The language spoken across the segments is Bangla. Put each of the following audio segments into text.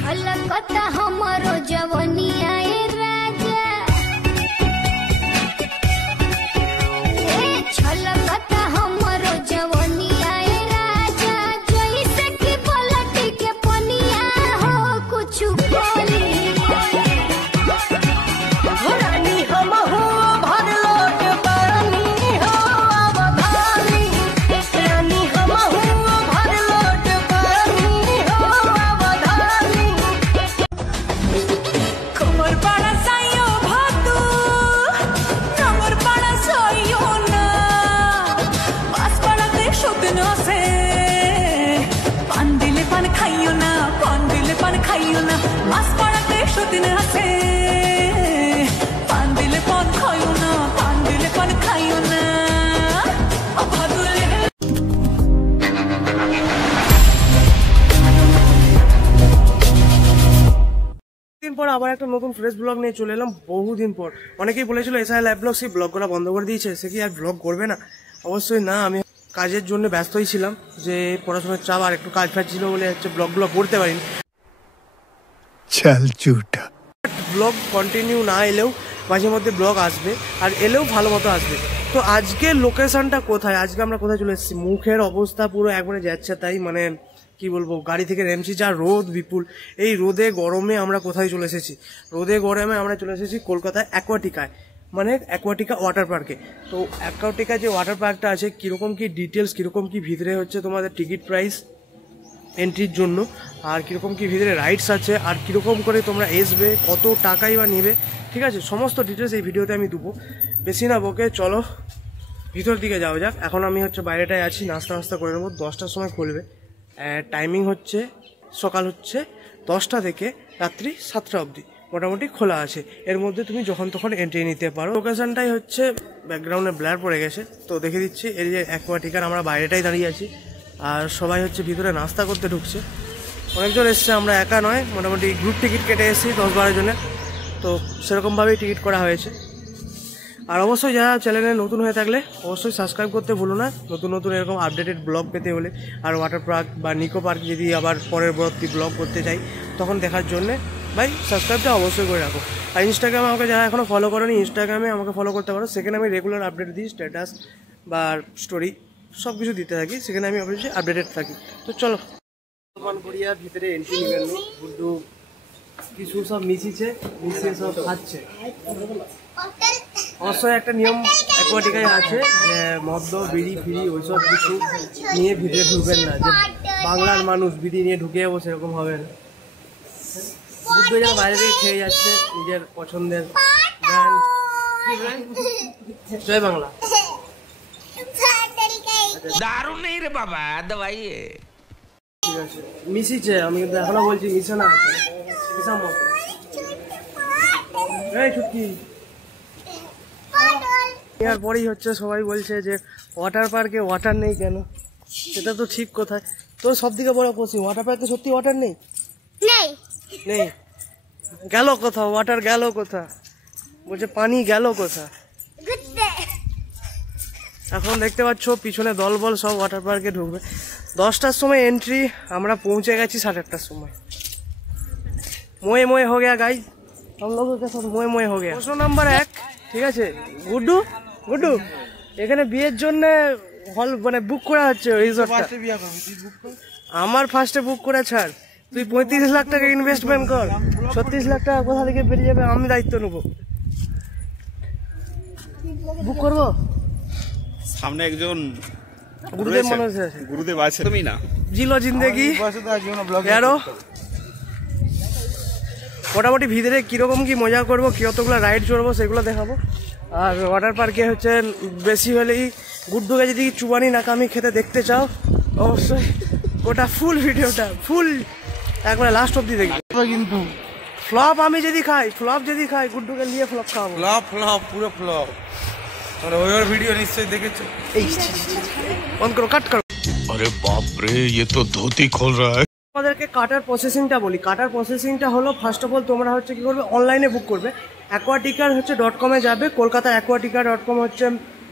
छलकता हमरो जवनिया ए राजा छलकता हमरो जवनिया ए राजा जैसे कि पलटी के पनिया हो कुछ बोली रानी हम हो भर लोट पानी हो अवधानी रानी हम हो भर लोट पानी हो अवधानी कमर बड़ा सायो भातू कमर बड़ा सायो ना पास बड़ा के शुकनो से पान दिले पान खाइयो ना पास बड़ा के शुकनो से পর আবার একটা নতুন ফ্রেশ ব্লগ নিয়ে চলে এলাম বহুদিন পর। অনেকেই বলেছিল এসআই লাইভ ব্লগ সেই ব্লগ করা বন্ধ করে দিয়েছে, সে কি আর ব্লগ করবে না? অবশ্যই না, আমি কাজের জন্য ব্যস্তই ছিলাম, যে পড়াশোনার চাপ আর একটু কাজ ফাজ ছিল বলে হচ্ছে ব্লগগুলো করতে পারিনি। ব্লগ কন্টিনিউ না এলেও মাঝে মধ্যে ব্লগ আসবে, আর এলেও ভালো মতো আসবে। তো আজকের লোকেশনটা কোথায়, আজকে আমরা কোথায় চলে এসেছি? মুখের অবস্থা পুরো একবারে যাচ্ছে তাই, মানে কি বলবো, গাড়ি থেকে নেমছি, যা রোদ বিপুল, এই রোদে গরমে আমরা কোথায় চলে এসেছি? রোদে গরমে আমরা চলে এসেছি কলকাতায় অ্যাকোয়াটিকায়, মানে অ্যাকোয়াটিকা ওয়াটার পার্কে। তো অ্যাকোয়াটিকা যে ওয়াটার পার্কটা আছে, কীরকম কী ডিটেলস, কীরকম কী ভিতরে হচ্ছে তোমাদের টিকিট প্রাইস এন্ট্রির জন্য, আর কীরকম কী ভিতরে রাইডস আছে, আর কীরকম করে তোমরা আসবে, কত টাকাই বা নেবে, ঠিক আছে, সমস্ত ডিটেলস এই ভিডিওতে আমি দেবো। বেশি না বকে চলো ভিতর দিকে যাওয়া যাক। এখন আমি হচ্ছে বাইরেটায় আছি, নাস্তা করে নেবো, 10টার সময় খুলবে। টাইমিং হচ্ছে সকাল হচ্ছে 10টা থেকে রাত্রি 7টা অবধি মোটামুটি খোলা আছে। এর মধ্যে তুমি যখন তখন এন্ট্রি নিতে পারো। লোকেশনটাই হচ্ছে ব্যাকগ্রাউন্ডে ব্লার পড়ে গেছে, তো দেখে দিচ্ছি। এই যে অ্যাকোয়াটিকার আমরা বাইরেটাই দাঁড়িয়ে আছি, আর সবাই হচ্ছে ভিতরে নাস্তা করতে ঢুকছে। অনেকজন এসছে, আমরা একা নয়, মোটামুটি গ্রুপ টিকিট কেটে এসেছি 10-12 জনের, তো সেরকমভাবেই টিকিট করা হয়েছে। আর অবশ্যই যারা চ্যানেলে নতুন হয়ে থাকলে অবশ্যই সাবস্ক্রাইব করতে ভুলো না, নতুন এরকম আপডেটেড ব্লগ পেতে হলে। আর ওয়াটার পার্ক বা নিকো পার্ক যদি আবার পরের পরবর্তী ব্লগ করতে চাই তখন দেখার জন্যে ভাই সাবস্ক্রাইবটা অবশ্যই করে রাখো। আর ইনস্টাগ্রামে আমাকে যারা এখনও ফলো করেনি, ইনস্টাগ্রামে আমাকে ফলো করতে পারো, সেখানে আমি রেগুলার আপডেট দিই, স্ট্যাটাস বা স্টোরি সব কিছু দিতে থাকি, সেখানে আমি অবশ্যই আপডেটেড থাকি। তো চলো করিয়া ভিতরে এন্ট্রি নিবেন, কিন্তু কিছু সব মিশিয়ে সব খাচ্ছে। অবশ্যই একটা নিয়ম অ্যাকোয়াটিকায় আছে যে মদ্য বিড়ি ফিড়ি ওইসব কিছু নিয়ে ভিতরে ঢুকবেন না, যে বাংলার মানুষ বিড়ি নিয়ে ঢুকে যাবো সেরকম হবে না। বুদ্ধ যারা বাইরে থেকে খেয়ে যাচ্ছে নিজের পছন্দের ব্র্যান্ড, জয় বাংলা। দারুণ নেই রে বাবা দবাই, ঠিক আছে মিশিছে, আমি কিন্তু এখনো বলছি মিশে না আছে, মিশার মতো। এই ছুটকি এরপরেই হচ্ছে সবাই বলছে যে ওয়াটার পার্কে ওয়াটার নেই কেন? সেটা তো ঠিক কোথায়, তো সব থেকে বড় কোশ্চেন, ওয়াটার পার্কে সত্যি ওয়াটার নেই? নেই গেল কোথা? ওয়াটার গেল কোথা? বলছে পানি গেল কোথা? এখন দেখতে পাচ্ছ পিছনে দলবল সব ওয়াটার পার্কে ঢুকবে। 10টার সময় এন্ট্রি, আমরা পৌঁছে গেছি 8:30টার সময়। মোয়ে হো গেয়া গাই, हम लोगों के साथ মোয়ে হো গেয়া। প্রশ্ন নাম্বার 1, ঠিক আছে গুড্ডু, এখানে বিয়ের জন্য হল মানে বুক করা হচ্ছে রিসর্টটা। আমার ফার্স্টে বুক করে ছাড়, তুই 35 লাখ টাকা ইনভেস্টমেন্ট কর, 36 লাখ টাকা কোথা থেকে বেরিয়ে যাবে আমি দায়িত্ব নেবো। বুক করবো, সামনে একজন গুরুদেব মনে হচ্ছে, গুরুদেব আছে, তুমি না জিলো জিন্দেগি আরো। মোটামুটি ভিতরে কিরকম কি মজা করবো, কতগুলো রাইড চড়বো সেগুলো দেখাবো। আর ওয়াটার পার্কে হচ্ছে বেশি হলেই গুড্ডুকে যদি চুবানি নাকামি খেতে দেখতে চাও অবশ্যই ওটা ফুল ভিডিওটা ফুল একবারে লাস্ট অব্দি দেখবে। কিন্তু ফ্লপ আমি যদি খাই গুড্ডুকে নিয়ে ফ্লপ খাওয়াবো। ফ্লপ পুরো ফ্লপ, মানে ওই ভিডিও নিশ্চয়ই দেখেছো। এই বন্ধ করো, কাট করো। আরে বাপ রে, ये तो धोती खोल रहा है। আমাদেরকে কাটার প্রসেসিংটা বলি। কাটার প্রসেসিংটা হলো, ফার্স্ট অফ অল তোমরা হচ্ছে কি করবে, অনলাইনে বুক করবে। অ্যাকোয়াটিকার হচ্ছে .com যাবে, কলকাতা অ্যাকোয়াটিকা .com হচ্ছে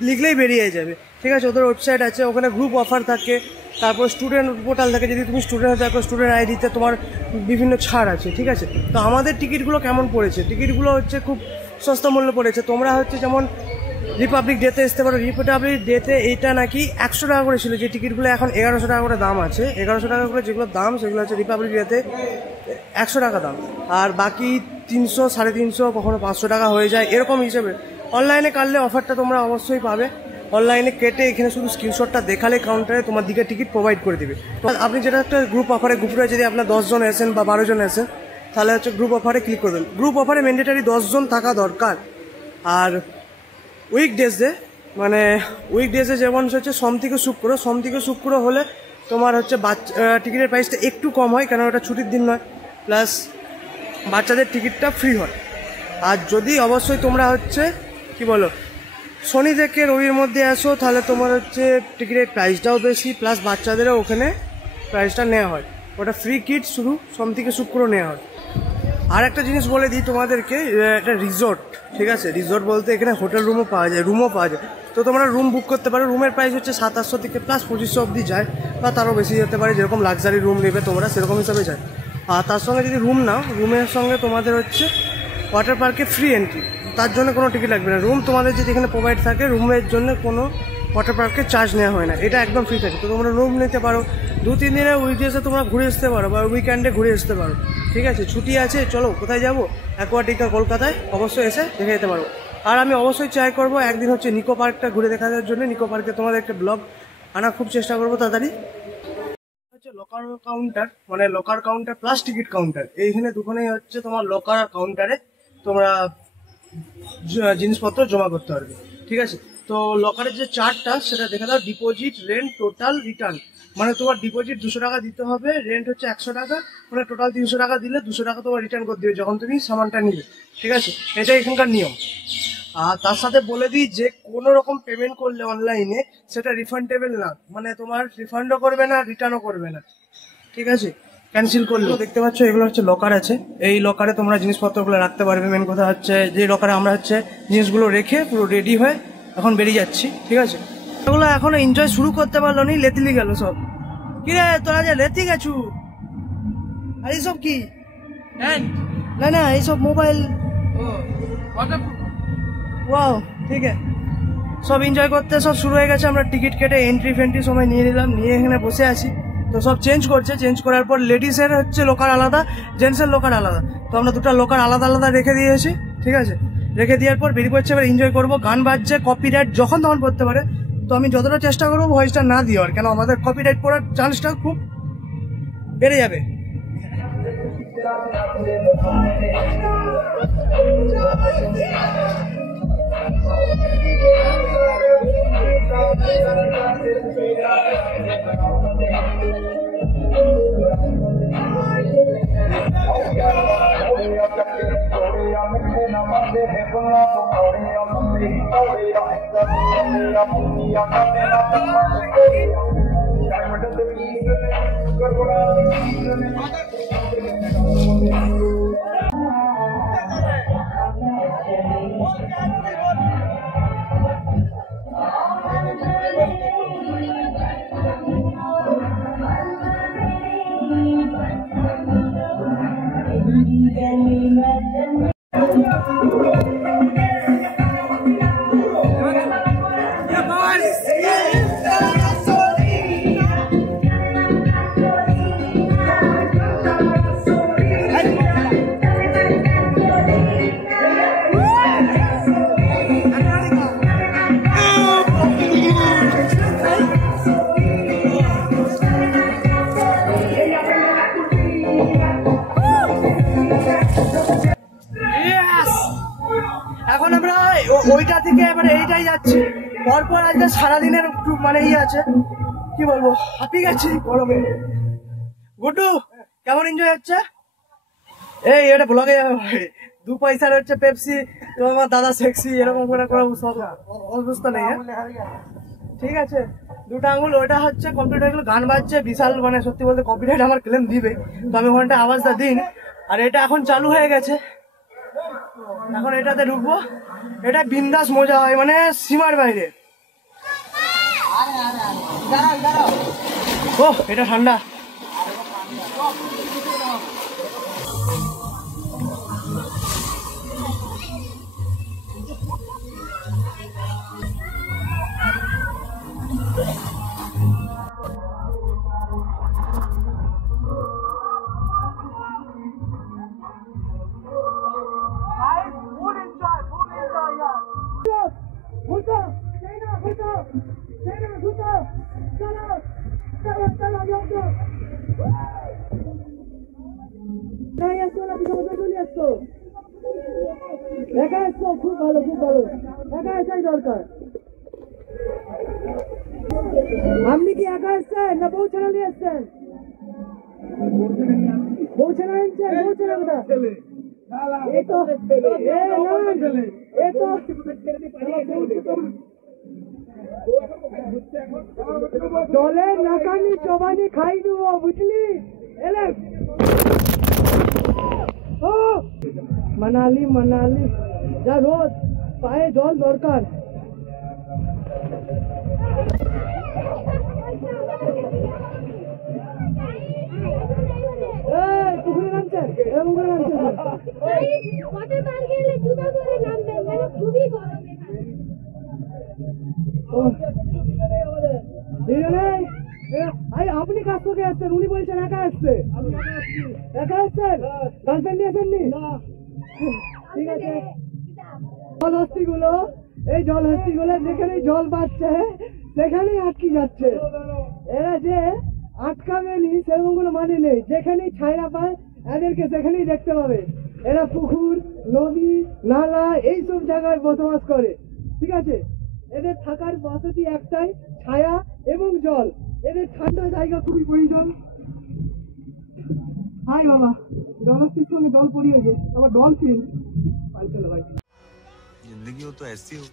লিখলেই বেরিয়ে যাবে, ঠিক আছে। ওদের ওয়েবসাইট আছে, ওখানে গ্রুপ অফার থাকে, তারপর স্টুডেন্ট পোর্টাল থেকে যদি তুমি স্টুডেন্ট হতে তারপর স্টুডেন্ট আইডিতে তোমার বিভিন্ন ছাড় আছে, ঠিক আছে। তো আমাদের টিকিটগুলো কেমন পড়েছে, টিকিটগুলো হচ্ছে খুব সস্তা মূল্যে পড়েছে। তোমরা হচ্ছে যেমন রিপাবলিক ডেতে আসতে পারো। রিপাবলিক ডেতে এইটা নাকি 100 টাকা করে ছিল, যে টিকিটগুলো এখন 1100 টাকা করে দাম আছে। 1100 টাকা করে যেগুলো দাম সেগুলো হচ্ছে রিপাবলিক ডেতে 100 টাকা দাম, আর বাকি 300, 350, কখনো 500 টাকা হয়ে যায় এরকম হিসেবে। অনলাইনে কাটলে অফারটা তোমরা অবশ্যই পাবে। অনলাইনে কেটে এখানে শুধু স্ক্রিনশটটা দেখালে কাউন্টারে তোমার দিকে টিকিট প্রোভাইড করে দিবে। তো আপনি যেটা একটা গ্রুপ অফারে, গ্রুপে যদি আপনার 10 জন এসেন বা 12 জন এসেন, তাহলে হচ্ছে গ্রুপ অফারে ক্লিক করবেন। গ্রুপ অফারে ম্যান্ডেটারি 10 জন থাকা দরকার। আর উইকডেজে মানে উইকডেজে যেমন হচ্ছে সোম থেকে শুক্র হলে তোমার হচ্ছে টিকিটের প্রাইসটা একটু কম হয়, কেন ওটা ছুটির দিন নয়, প্লাস বাচ্চাদের টিকিটটা ফ্রি হয়। আর যদি অবশ্যই তোমরা হচ্ছে কি বলো শনি থেকে রবির মধ্যে আসো, তাহলে তোমার হচ্ছে টিকিটের প্রাইসটাও বেশি, প্লাস বাচ্চাদেরও ওখানে প্রাইসটা নেওয়া হয়। ওটা ফ্রি কিট, শুধু সোম থেকে শুক্র নেওয়া হয়। আর একটা জিনিস বলে দিই তোমাদেরকে, এটা রিসোর্ট, ঠিক আছে। রিসোর্ট বলতে এখানে হোটেল রুমও পাওয়া যায়, রুমও পাওয়া যায়। তো তোমরা রুম বুক করতে পারো। রুমের প্রাইস হচ্ছে 700 থেকে প্লাস 2500 অবধি যায়, বা তারও বেশি যেতে পারে। যেরকম লাক্সারি রুম নেবে তোমরা সেরকম হিসাবে যায়। আর তার সঙ্গে যদি রুম নাও, রুমের সঙ্গে তোমাদের হচ্ছে ওয়াটার পার্কে ফ্রি এন্ট্রি, তার জন্য কোনো টিকিট লাগবে না। রুম তোমাদের যদি এখানে প্রোভাইড থাকে, রুমের জন্য কোনো ওয়াটার পার্কে চার্জ নেওয়া হয় না, এটা একদম ফ্রি থাকে। তো তোমরা রুম নিতে পারো। 2-3 দিনের উইকডেজে তোমরা ঘুরে আসতে পারো, বা উইকেন্ডে ঘুরে আসতে পারো, ঠিক আছে। ছুটি আছে, চলো কোথায় যাবো, অ্যাকোয়াটিকা কলকাতায় অবশ্যই এসে দেখে যেতে পারো। আর আমি অবশ্যই ট্রাই করবো একদিন হচ্ছে নিকো পার্কটা ঘুরে দেখানোর জন্য। নিকো পার্কে তোমাদের একটা ব্লগ আনা খুব চেষ্টা করবো তাড়াতাড়ি। হচ্ছে লকার কাউন্টার, মানে locker counter plus ticket counter, এইখানে দুখানেই হচ্ছে তোমার লকার কাউন্টারে তোমরা জিনিসপত্র জমা করতে পারবে, ঠিক আছে। তো লকারের যে চার্টটা সেটা দেখে দাও, ডিপোজিট, রেন্ট, টোটাল, রিটার্ন। মানে তোমার ডিপোজিট 200 টাকা দিতে হবে, রেন্ট হচ্ছে 100 টাকা, মানে টোটাল 300 টাকা দিলে 200 টাকা তোমার রিটার্ন করে দিবে যখন তুমি সামানটা নিবে, ঠিক আছে। এটা এখানকার নিয়ম। আর তার সাথে বলে দিই যে কোনো রকম পেমেন্ট করলে অনলাইনে সেটা রিফান্ডেবল না, মানে তোমার রিফান্ডও করবে না, রিটার্নও করবে না, ঠিক আছে। ক্যান্সেল করলে দেখতে পাচ্ছ এগুলো হচ্ছে লকার আছে, এই লকারে তোমরা জিনিসপত্রগুলো রাখতে পারবে। মেন কথা হচ্ছে যে লকারে আমরা হচ্ছে জিনিসগুলো রেখে পুরো রেডি হয়ে এখন বেরিয়ে যাচ্ছি, ঠিক আছে। এগুলো এখনো এনজয় শুরু করতে পারলো নি, লেতিলি গেল সব। কি রে তোরা যে লেতি গেছু, আর এইসব কি? না না, এইসব মোবাইল। ওয়াও, ঠিক আছে। সব এনজয় করতে সব শুরু হয়ে গেছে। আমরা টিকিট কেটে এন্ট্রি ফেন্ট্রি সময় নিয়ে নিলাম, নিয়ে এখানে বসে আছি। তো সব চেঞ্জ করছে, চেঞ্জ করার পর লেডিসের হচ্ছে লোকার আলাদা, জেন্টসের লোকার আলাদা। তো আমরা দুটো লোকার আলাদা আলাদা রেখে দিয়েছি, ঠিক আছে। রেখে দেওয়ার পর বেরিয়ে পড়ছে, এবার এনজয় করবো। গান বাজছে, কপিরাইট যখন তখন পড়তে পারে। তো আমি যতটা চেষ্টা করবো ভয়েসটা না দেওয়ার, কেন আমাদের কপিরাইট পড়ার চান্সটা খুব বেড়ে যাবে। এখন আমরা ওইটা থেকে এবারে এইটাই যাচ্ছি। পরপর আজকে সারাদিনের মানে ইয়ে আছে, কি বলবো, হাঁপিয়ে গেছি গরমে। গুড্ডু কেমন এনজয় হচ্ছে? এই এটা ব্লগে 2 পয়সার হচ্ছে পেপসি, তোমার দাদা সেক্সি, এরকম করে সব অবস্থা নেই, ঠিক আছে। 2টা আঙুল ওইটা হচ্ছে কমপ্লিট হয়ে গেল। গান বাজছে বিশাল, মানে সত্যি বলতে কপিরাইট আমার ক্লেম দিবে, তো আমি ওখানটা আওয়াজটা দিন। আর এটা এখন চালু হয়ে গেছে, এখন এটাতে ঢুকবো। এটা বিন্দাস মজা হয়, মানে সীমার বাইরে। ওহ এটা ঠান্ডা। খুব ভালো খুব ভালো, একা আসাই দরকার। আপনি কি একা আসছেন না বউ ছেলে নিয়ে আসছেন? বউ ছেলে আনছেন? বউ ছেলে কোথা? জলে নাকানি চবানি খাই দেবো বুঝলি? এলে মানালি মানালি যা রোদ, পায়ে জল দরকার। পুকুরে নামছেন? পুকুরে নামছেন আপনি কাজ থেকে আসছেন, উনি বলছেন একা আসছে। একা আসছেন? গার্লফ্রেন্ড নিয়ে আসেননি? ঠিক আছে। জলহস্তি গুলো, এই জলহস্তি গুলো যেখানে জল পাচ্ছে সেখানেই আটকে যাচ্ছে। এরা যে আটকাবেনি সেরকম কোনো মানে নেই, যেখানেই ছায়া পায় এদেরকে সেখানেই দেখতে পাবে। এরা পুকুর, নদী, নালা এইসব জায়গায় বসবাস করে, ঠিক আছে? এদের থাকার বসতি একটাই, ছায়া এবং জল। এদের ঠান্ডা জায়গা খুবই প্রয়োজন। হাই বাবা, জলহস্তির সঙ্গে জল পড়িয়ে গেছে, আবার ডলফিন পাল্টে ভাই। जिंदगी हो तो ऐसी हो।